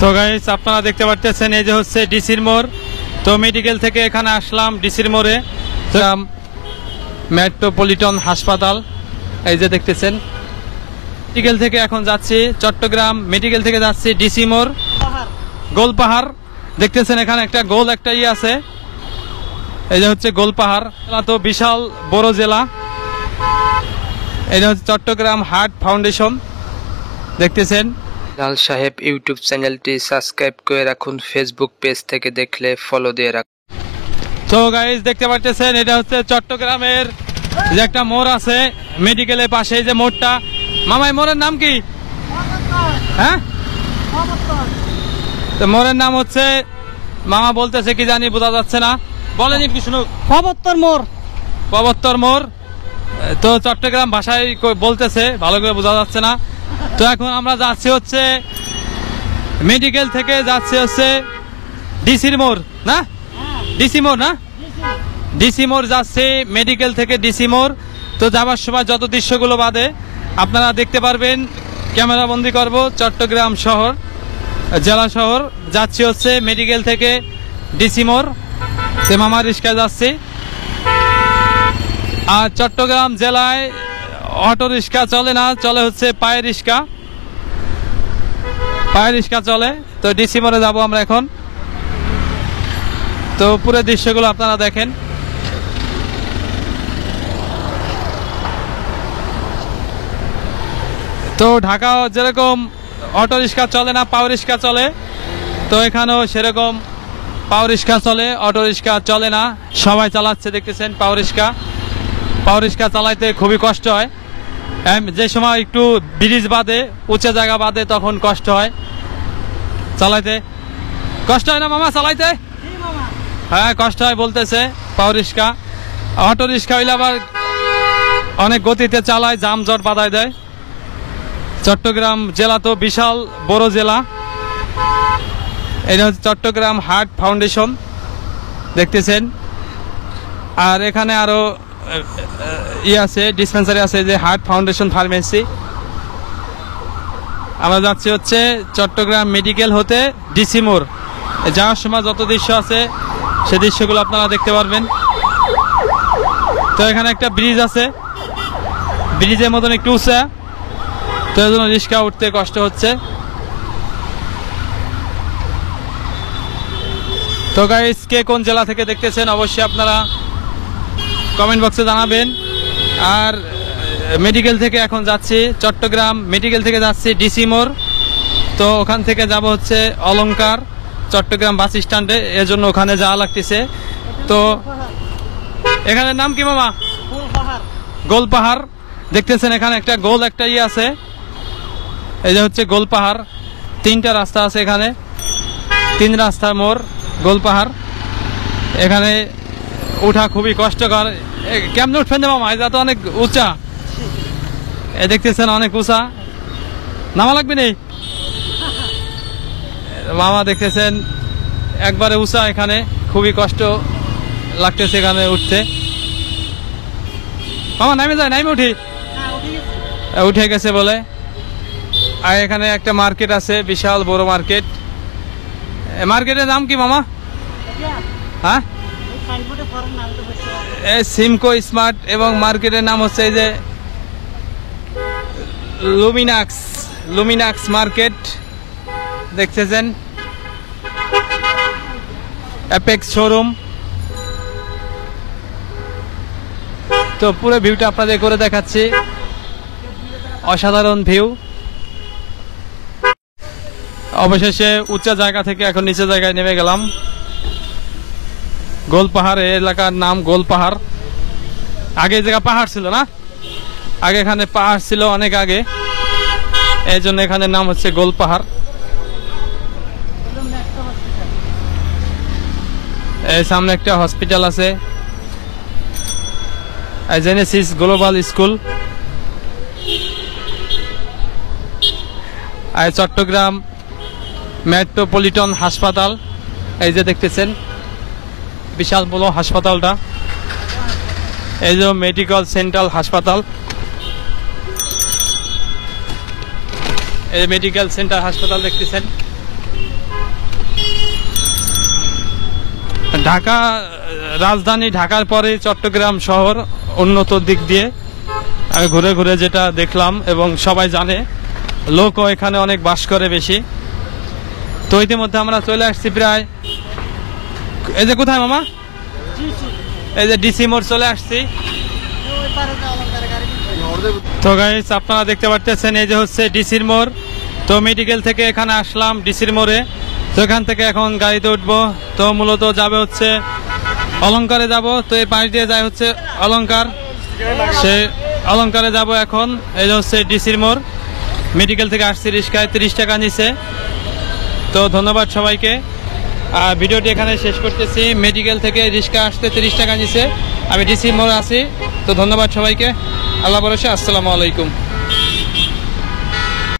তো গাইস আপনারা দেখতে পাচ্ছেন এই যে হচ্ছে ডিসির মোড়। তো মেডিকেল থেকে এখানে আসলাম ডিসির মোড়ে, মেট্রোপলিটন হাসপাতাল। এই যে দেখতেছেন মেডিকেল থেকে এখন যাচ্ছি চট্টগ্রাম, মেডিকেল থেকে যাচ্ছি ডিসি মোড় গোলপাহাড়। দেখতেছেন এখানে একটা গোল একটা আছে, এই যে হচ্ছে গোলপাহাড়। তো বিশাল বড় জেলা, এটা হচ্ছে চট্টগ্রাম হার্ট ফাউন্ডেশন। দেখতেছেন লাল সাহেব ইউটিউব চ্যানেলটি সাবস্ক্রাইব করে রাখুন, ফেসবুক পেজ থেকে দেখলে ফলো দিয়ে রাখুন। তো গাইস দেখতে পাচ্ছেন এটা হচ্ছে চট্টগ্রামের যে একটা মোড় আছে মেডিকেলের পাশে, যে মোড়টা। মামাই মোড়ের নাম কি? হ্যাঁ, তো মোড়ের নাম হচ্ছে মামা বলতেছে কি জানি, বোঝা যাচ্ছে না, বলেন একটু শুনুক। প্রবর্তন মোড়। প্রবর্তন মোড়। তো চট্টগ্রাম ভাষায় বলতেছে, ভালো করে বোঝা যাচ্ছে না। তো এখন আমরা যাচ্ছি হচ্ছে মেডিকেল থেকে যাচ্ছি হচ্ছে ডিসির মোড়, না ডিসি মোড়, না ডিসি মোড় যাচ্ছে মেডিকেল থেকে ডিসি মোড়। তো যাবার সময় যত দৃশ্যগুলো বাদে আপনারা দেখতে পারবেন, ক্যামেরা বন্দি করবো। চট্টগ্রাম শহর, জেলা শহর, যাচ্ছি হচ্ছে মেডিকেল থেকে ডিসি মোড়। সে মামা রিক্সায় যাচ্ছি। আর চট্টগ্রাম জেলায় অটো রিক্সা চলে না, চলে হচ্ছে পায়ে রিক্সা, পায়ে রিক্সা চলে। তো ডিসি মোড়ে যাবো আমরা এখন। তো পুরো দৃশ্যগুলো আপনারা দেখেন। তো ঢাকা যেরকম অটো রিক্সা চলে না, পাও রিক্সা চলে, তো এখানেও সেরকম পাও রিক্সা চলে, অটো রিক্সা চলে না। সবাই চালাচ্ছে, দেখতেছেন পাও রিক্সা। পাও রিক্সা চালাইতে খুবই কষ্ট হয়, যে সময় একটু ব্রিজ বাদে, উঁচা জায়গা বাদে, তখন কষ্ট হয় চালাইতে। কষ্ট হয় না মামা চালাইতে? হ্যাঁ কষ্ট হয় বলতেছে পাও রিক্সা। অটো রিক্সা হইলে আবার অনেক গতিতে চালায়, জামজট বাধায় দেয়। চট্টগ্রাম জেলা তো বিশাল বড় জেলা, এটা হচ্ছে চট্টগ্রাম হার্ট ফাউন্ডেশন, দেখতেছেন। আর এখানে আরো আছে, ডিসপেন্সারি আছে, যে হার্ট ফাউন্ডেশন ফার্মেসি। আমরা যাচ্ছি হচ্ছে চট্টগ্রাম মেডিকেল হতে ডিসি মোড়। যাওয়ার সময় যত দৃশ্য আছে সে দৃশ্যগুলো আপনারা দেখতে পারবেন। তো এখানে একটা ব্রিজ আছে, ব্রিজের মতন একটু উঁচা, তো এই জন্য রিক্সা উঠতে কষ্ট হচ্ছে। তো গাইস কে কোন জেলা থেকে দেখতেছেন অবশ্যই আপনারা কমেন্ট বক্সে জানাবেন। আর মেডিকেল থেকে এখন যাচ্ছি চট্টগ্রাম, মেডিকেল থেকে যাচ্ছি ডিসি মোড়। তো ওখান থেকে যাব হচ্ছে অলংকার চট্টগ্রাম বাস স্ট্যান্ডে, এর জন্য ওখানে যাওয়া লাগতেছে। তো এখানের নাম কি মামা? গোলপাহাড়। দেখতেছেন এখানে একটা গোল একটা আছে, এই যে হচ্ছে গোলপাহাড়। তিনটা রাস্তা আছে এখানে, তিন রাস্তার মোড় গোলপাহাড়। এখানে উঠা খুবই কষ্টকর। কেমনে উঠবেন মামা? এটা তো অনেক উঁচা, দেখতেছেন অনেক উঁচা, নামা লাগবে নেই মামা। দেখতেছেন একবারে উঁচা, এখানে খুবই কষ্ট লাগতেছে এখানে উঠতে। মামা নামে যায়, নামে উঠি, উঠে গেছে বলে। আর এখানে একটা মার্কেট আছে, বিশাল বড় মার্কেট। মার্কেটের নাম কি মামা? হ্যাঁ, সিমকো স্মার্ট, এবং মার্কেটের নাম হচ্ছে এই যে লুমিনাক্স, লুমিনাক্স মার্কেট। দেখতেছেন অ্যাপেক্স শোরুম। তো পুরো ভিউটা আপনাদের করে দেখাচ্ছি, অসাধারণ ভিউ। অবশেষে উচ্চ জায়গা থেকে এখন নিচে জায়গায় নেমে গেলাম। গোলপাহাড় এলাকার নাম গোলপাহাড়। আগে এই জায়গা পাহাড় ছিল না, আগে এখানে পাহাড় ছিল অনেক আগে, এই জন্য এখানে নাম হচ্ছে গোলপাহাড়। এই সামনে একটা হসপিটাল আছে, জেনেসিস গ্লোবাল স্কুল। আর চট্টগ্রাম মেট্রোপলিটন হাসপাতাল, এই যে দেখতেছেন বিশাল বড় হাসপাতালটা, এই যে মেডিকেল সেন্ট্রাল হাসপাতাল, এই মেডিকেল সেন্টার হাসপাতাল দেখতেছেন। ঢাকা রাজধানী ঢাকার পরে চট্টগ্রাম শহর উন্নত দিক দিয়ে আমি ঘুরে ঘুরে যেটা দেখলাম, এবং সবাই জানে লোকও এখানে অনেক বাস করে বেশি। তো ইতিমধ্যে আমরা চলে আসছি প্রায়, এই যে কোথায় মামা, এই যে ডিসি মোড় চলে আসছি। তো গাইস আপনারা দেখতে পারতেছেন এই যে হচ্ছে ডিসির মোড়। তো মেডিকেল থেকে এখানে আসলাম ডিসির মোড়ে। তো এখান থেকে এখন গাড়িতে উঠবো। তো মূলত যাবে হচ্ছে অলংকারে যাব। তো এই পাশ দিয়ে যায় হচ্ছে অলংকার, সে অলংকারে যাব এখন। এই যে হচ্ছে ডিসির মোড়, মেডিকেল থেকে আসছি রিক্সায় 30 টাকা নিছে। তো ধন্যবাদ সবাইকে। আর ভিডিওটি এখানে শেষ করতেছি। মেডিকেল থেকে রিক্সা আসতে 30 টাকা নিছে, আমি ডিসি মোড়ে আছি। তো ধন্যবাদ সবাইকে, আল্লাহ ভরসা, আসসালামু আলাইকুম।